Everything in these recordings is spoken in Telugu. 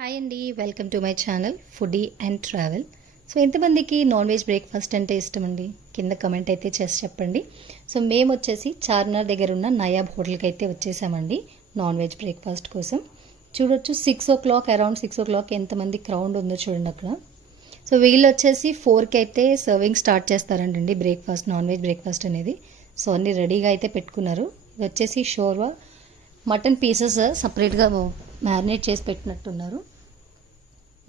హాయ్ అండి, welcome to my channel foodie and travel. So ఎంతమందికి నాన్ వెజ్ బ్రేక్ఫాస్ట్ అంటే ఇష్టం అండి? కింద కమెంట్ అయితే చేసి చెప్పండి. సో మేము వచ్చేసి చార్మినార్ దగ్గర ఉన్న నయాబ్ హోటల్కి అయితే వచ్చేసామండి నాన్ వెజ్ బ్రేక్ఫాస్ట్ కోసం. చూడొచ్చు 6 o'clock, అరౌండ్ 6 o'clock ఎంతమంది క్రౌడ్ ఉందో చూడండి అక్కడ. సో వీళ్ళు వచ్చేసి 4కి అయితే సర్వింగ్ స్టార్ట్ చేస్తారంటండి బ్రేక్ఫాస్ట్, నాన్ వెజ్ బ్రేక్ఫాస్ట్ అనేది. సో అన్నీ రెడీగా అయితే పెట్టుకున్నారు. ఇది వచ్చేసి షోర్వా మటన్ పీసెస్ సపరేట్గా మ్యారినేట్ చేసి పెట్టినట్టున్నారు.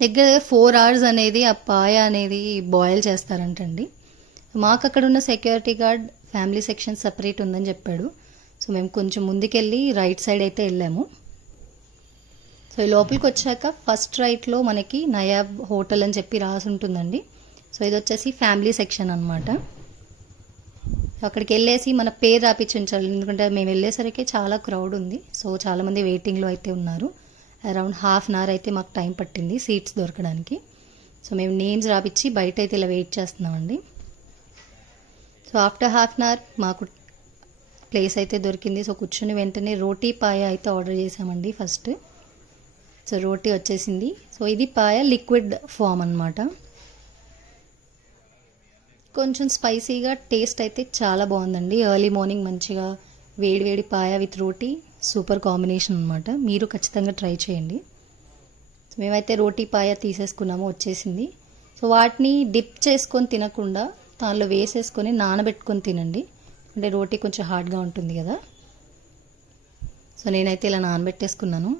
దగ్గర 4 hours అనేది ఆ పాయ అనేది బాయిల్ చేస్తారంటండి. మాకు అక్కడ ఉన్న security guard family section separate ఉందని చెప్పాడు. సో మేము కొంచెం ముందుకెళ్ళి రైట్ సైడ్ అయితే వెళ్ళాము. సో ఈ లోపలికి వచ్చాక ఫస్ట్ రైట్లో మనకి నయాబ్ హోటల్ అని చెప్పి రాసి ఉంటుందండి. సో ఇది వచ్చేసి ఫ్యామిలీ సెక్షన్ అనమాట. అక్కడికి వెళ్ళేసి మన పేరు రాపించాలి, ఎందుకంటే మేము వెళ్ళేసరికి చాలా క్రౌడ్ ఉంది. సో చాలామంది వెయిటింగ్లో అయితే ఉన్నారు. అరౌండ్ ½ an hour అయితే మాకు టైం పట్టింది సీట్స్ దొరకడానికి. సో మేము నేమ్స్ రాపించి బయట అయితే ఇలా వెయిట్ చేస్తున్నామండి. సో ఆఫ్టర్ ½ an hour మాకు ప్లేస్ అయితే దొరికింది. సో కూర్చొని వెంటనే రోటీ పాయ అయితే ఆర్డర్ చేసామండి ఫస్ట్. సో రోటీ వచ్చేసింది. సో ఇది పాయ లిక్విడ్ ఫామ్ అనమాట. కొంచెం స్పైసీగా టేస్ట్ అయితే చాలా బాగుందండి. ఎర్లీ మార్నింగ్ మంచిగా వేడి వేడి పాయ విత్ రోటీ సూపర్ కాంబినేషన్ అనమాట. మీరు ఖచ్చితంగా ట్రై చేయండి. సో మేమైతే రోటీ పాయ తీసేసుకున్నాము, వచ్చేసింది. సో వాటిని డిప్ చేసుకొని తినకుండా దానిలో వేసేసుకొని నానబెట్టుకొని తినండి, అంటే రోటీ కొంచెం హార్డ్గా ఉంటుంది కదా. సో నేనైతే ఇలా నానబెట్టేసుకున్నాను.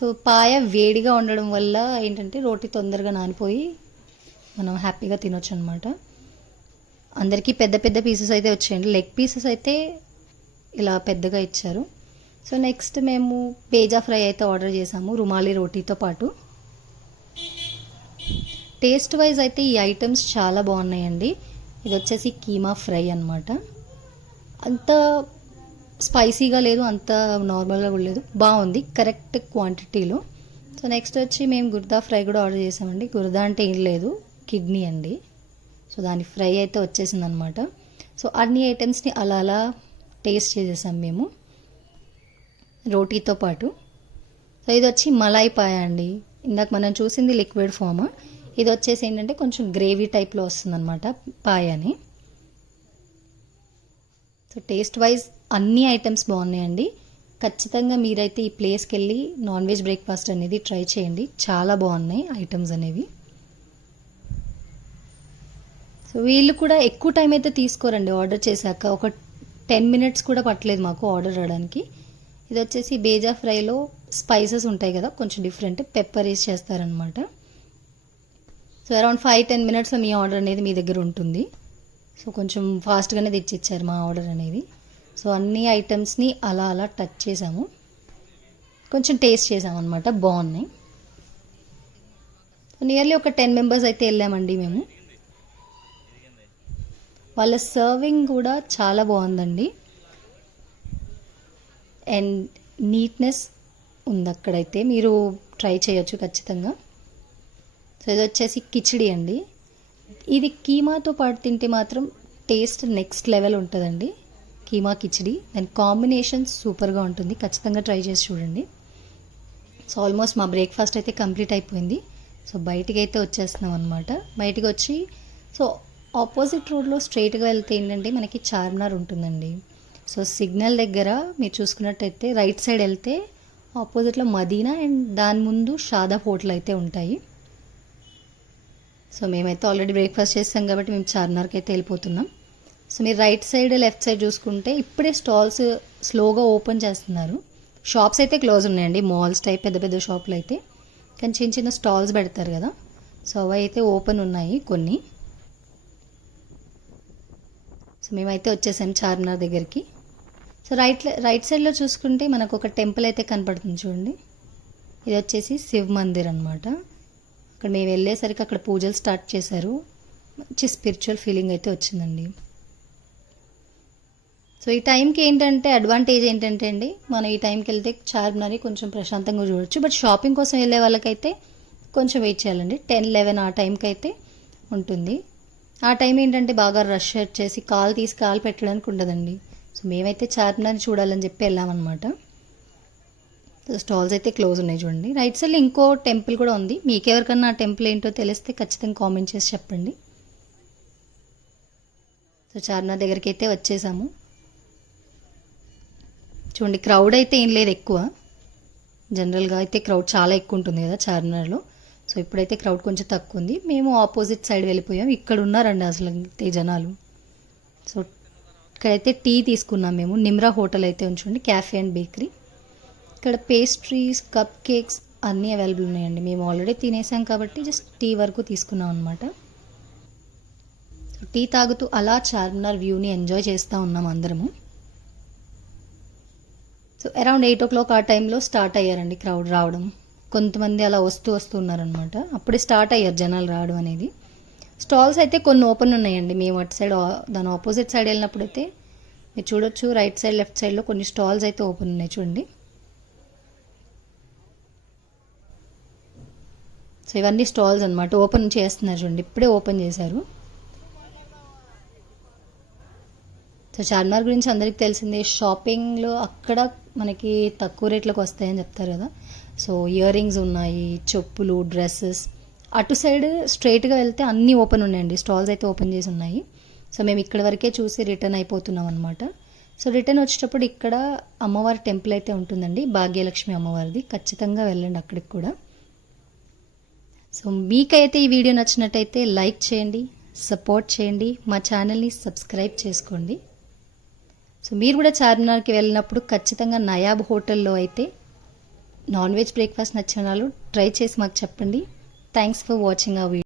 సో పాయ వేడిగా ఉండడం వల్ల ఏంటంటే రోటీ తొందరగా నానిపోయి మనం హ్యాపీగా తినొచ్చు అనమాట. అందరికీ పెద్ద పెద్ద పీసెస్ అయితే వచ్చాయండి. లెగ్ పీసెస్ అయితే ఇలా పెద్దగా ఇచ్చారు. సో నెక్స్ట్ మేము పేజా ఫ్రై అయితే ఆర్డర్ చేసాము రుమాలి రోటీతో పాటు. టేస్ట్ వైజ్ అయితే ఈ ఐటమ్స్ చాలా బాగున్నాయండి. ఇది వచ్చేసి కీమా ఫ్రై అనమాట. అంత స్పైసీగా లేదు, అంత నార్మల్గా కూడా లేదు, బాగుంది కరెక్ట్ క్వాంటిటీలో. సో నెక్స్ట్ వచ్చి మేము గుర్దా ఫ్రై కూడా ఆర్డర్ చేసామండి. గుర్దా అంటే ఏం లేదు, కిడ్నీ అండి. సో దాని ఫ్రై అయితే వచ్చేసింది అనమాట. సో అన్ని ఐటమ్స్ని అలా అలా టేస్ట్ చేసేసాం మేము రోటీతో పాటు. సో ఇది వచ్చి మలాయి పాయ అండి. ఇందాక మనం చూసింది లిక్విడ్ ఫామ్, ఇది వచ్చేసి ఏంటంటే కొంచెం గ్రేవీ టైప్లో వస్తుంది అనమాట పాయని. సో టేస్ట్ వైజ్ అన్ని ఐటమ్స్ బాగున్నాయండి. ఖచ్చితంగా మీరైతే ఈ ప్లేస్కి వెళ్ళి నాన్ వెజ్ బ్రేక్ఫాస్ట్ అనేది ట్రై చేయండి, చాలా బాగున్నాయి ఐటమ్స్ అనేవి. సో వీళ్ళు కూడా ఎక్కువ టైం అయితే తీసుకోరండి ఆర్డర్ చేశాక. ఒక 10 minutes కూడా పట్టలేదు మాకు ఆర్డర్ రావడానికి. ఇది వచ్చేసి బేజా ఫ్రైలో స్పైసెస్ ఉంటాయి కదా, కొంచెం డిఫరెంట్ పెప్పర్ వేసి చేస్తారనమాట. సో అరౌండ్ 5-10 minutesలో మీ ఆర్డర్ అనేది మీ దగ్గర ఉంటుంది. సో కొంచెం ఫాస్ట్గానే తెచ్చిచ్చారు మా ఆర్డర్ అనేది. సో అన్ని ఐటమ్స్ని అలా అలా టచ్ చేసాము, కొంచెం టేస్ట్ చేసామన్నమాట, బాగున్నాయి. నియర్లీ ఒక 10 members అయితే వెళ్ళామండి మేము. వాళ్ళ సర్వింగ్ కూడా చాలా బాగుందండి, అండ్ నీట్నెస్ ఉంది అక్కడైతే. మీరు ట్రై చేయొచ్చు ఖచ్చితంగా. సో ఇది వచ్చేసి కిచిడి అండి. ఇది కీమాతో పాటు తింటే మాత్రం టేస్ట్ నెక్స్ట్ లెవెల్ ఉంటుందండి. కీమా కిచిడి, దాని కాంబినేషన్ సూపర్గా ఉంటుంది, ఖచ్చితంగా ట్రై చేసి చూడండి. సో ఆల్మోస్ట్ మా బ్రేక్ఫాస్ట్ అయితే కంప్లీట్ అయిపోయింది. సో బయటికి అయితే వచ్చేస్తున్నాం అనమాట. బయటికి వచ్చి సో ఆపోజిట్ రోడ్లో స్ట్రైట్గా వెళ్తే ఏంటంటే మనకి చార్మినార్ ఉంటుందండి. సో సిగ్నల్ దగ్గర మీరు చూసుకున్నట్టయితే రైట్ సైడ్ వెళ్తే ఆపోజిట్లో మదీనా అండ్ దాని ముందు షాదాబ్ హోటల్ అయితే ఉంటాయి. సో మేమైతే ఆల్రెడీ బ్రేక్ఫాస్ట్ చేస్తాం కాబట్టి మేము చార్మినార్కి అయితే వెళ్ళిపోతున్నాం. సో మీరు రైట్ సైడ్ లెఫ్ట్ సైడ్ చూసుకుంటే ఇప్పుడే స్టాల్స్ స్లోగా ఓపెన్ చేస్తున్నారు. షాప్స్ అయితే క్లోజ్ ఉన్నాయండి, మాల్స్ టైప్ పెద్ద పెద్ద షాపులు అయితే, కానీ చిన్న చిన్న స్టాల్స్ పెడతారు కదా, సో అవి అయితే ఓపెన్ ఉన్నాయి కొన్ని. సో మేమైతే వచ్చేసాం చార్మినార్ దగ్గరికి. సో రైట్ సైడ్లో చూసుకుంటే మనకు ఒక టెంపుల్ అయితే కనపడుతుంది చూడండి. ఇది వచ్చేసి శివ్ మందిర్ అనమాట. అక్కడ మేము వెళ్ళేసరికి అక్కడ పూజలు స్టార్ట్ చేశారు. మంచి స్పిరిచువల్ ఫీలింగ్ అయితే వచ్చిందండి. సో ఈ టైంకి ఏంటంటే అడ్వాంటేజ్ ఏంటంటే అండి, మనం ఈ టైంకి వెళ్తే చార్మినార్ కొంచెం ప్రశాంతంగా చూడవచ్చు. బట్ షాపింగ్ కోసం వెళ్ళే వాళ్ళకైతే కొంచెం వెయిట్ చేయాలండి. 10-11 ఆ టైంకి అయితే ఉంటుంది. ఆ టైం ఏంటంటే బాగా రష్ వచ్చేసి కాలు పెట్టడానికి ఉండదండి. సో మేమైతే చార్మినార్ని చూడాలని చెప్పి వెళ్ళామన్నమాట. సో స్టాల్స్ అయితే క్లోజ్ ఉన్నాయి చూడండి. రైట్ సైడ్లో ఇంకో టెంపుల్ కూడా ఉంది. మీకెవరికన్నా ఆ టెంపుల్ ఏంటో తెలిస్తే ఖచ్చితంగా కామెంట్ చేసి చెప్పండి. సో చార్మినార్ దగ్గరికి అయితే వచ్చేసాము. చూడండి, క్రౌడ్ అయితే ఏం లేదు ఎక్కువ. జనరల్గా అయితే క్రౌడ్ చాలా ఎక్కువ ఉంటుంది కదా చార్మినార్లో. సో ఇప్పుడైతే క్రౌడ్ కొంచెం తక్కువ ఉంది. మేము ఆపోజిట్ సైడ్ వెళ్ళిపోయాం. ఇక్కడ ఉన్నారండి అసలు అయితే జనాలు. సో ఇక్కడైతే టీ తీసుకున్నాం మేము. నిమ్రా హోటల్ అయితే ఉంచండి, క్యాఫే అండ్ బేకరీ. ఇక్కడ పేస్ట్రీస్, కప్ కేక్స్ అన్నీ అవైలబుల్ ఉన్నాయండి. మేము ఆల్రెడీ తినేసాం కాబట్టి జస్ట్ టీ వరకు తీసుకున్నాం అనమాట. టీ తాగుతూ అలా చార్మినార్ వ్యూని ఎంజాయ్ చేస్తూ ఉన్నాం అందరము. సో అరౌండ్ 8 o'clock ఆ టైంలో స్టార్ట్ అయ్యారండి క్రౌడ్ రావడం. కొంతమంది అలా వస్తూ ఉన్నారనమాట. అప్పుడే స్టార్ట్ అయ్యారు జనాలు రావడం అనేది. స్టాల్స్ అయితే కొన్ని ఓపెన్ ఉన్నాయండి. మేము అటు సైడ్ దాని ఆపోజిట్ సైడ్ వెళ్ళినప్పుడు అయితే మీరు చూడొచ్చు, రైట్ సైడ్ లెఫ్ట్ సైడ్లో కొన్ని స్టాల్స్ అయితే ఓపెన్ ఉన్నాయి చూడండి. సో ఇవన్నీ స్టాల్స్ అనమాట. ఓపెన్ చేస్తున్నారు చూడండి, ఇప్పుడే ఓపెన్ చేశారు. సో చార్మినార్ గురించి అందరికీ తెలిసిందే. షాపింగ్లో అక్కడ మనకి తక్కువ రేట్లకు వస్తాయని చెప్తారు కదా. సో ఇయర్ రింగ్స్ ఉన్నాయి, చెప్పులు, డ్రెస్సెస్. అటు సైడ్ స్ట్రైట్గా వెళ్తే అన్నీ ఓపెన్ ఉన్నాయండి. స్టాల్స్ అయితే ఓపెన్ చేసి ఉన్నాయి. సో మేము ఇక్కడ వరకే చూసి రిటర్న్ అయిపోతున్నాం అనమాట. సో రిటర్న్ వచ్చేటప్పుడు ఇక్కడ అమ్మవారి టెంపుల్ అయితే ఉంటుందండి, భాగ్యలక్ష్మి అమ్మవారిది. ఖచ్చితంగా వెళ్ళండి అక్కడికి కూడా. సో మీకైతే ఈ వీడియో నచ్చినట్టయితే లైక్ చేయండి, సపోర్ట్ చేయండి, మా ఛానల్ని సబ్స్క్రైబ్ చేసుకోండి. సో మీరు కూడా చార్మినార్కి వెళ్ళినప్పుడు ఖచ్చితంగా నయాబ్ హోటల్లో అయితే నాన్ వెజ్ బ్రేక్ఫాస్ట్ నచ్చిన వాళ్ళు ట్రై చేసి మాకు చెప్పండి. థ్యాంక్స్ ఫర్ వాచింగ్ ఆ వీడియో.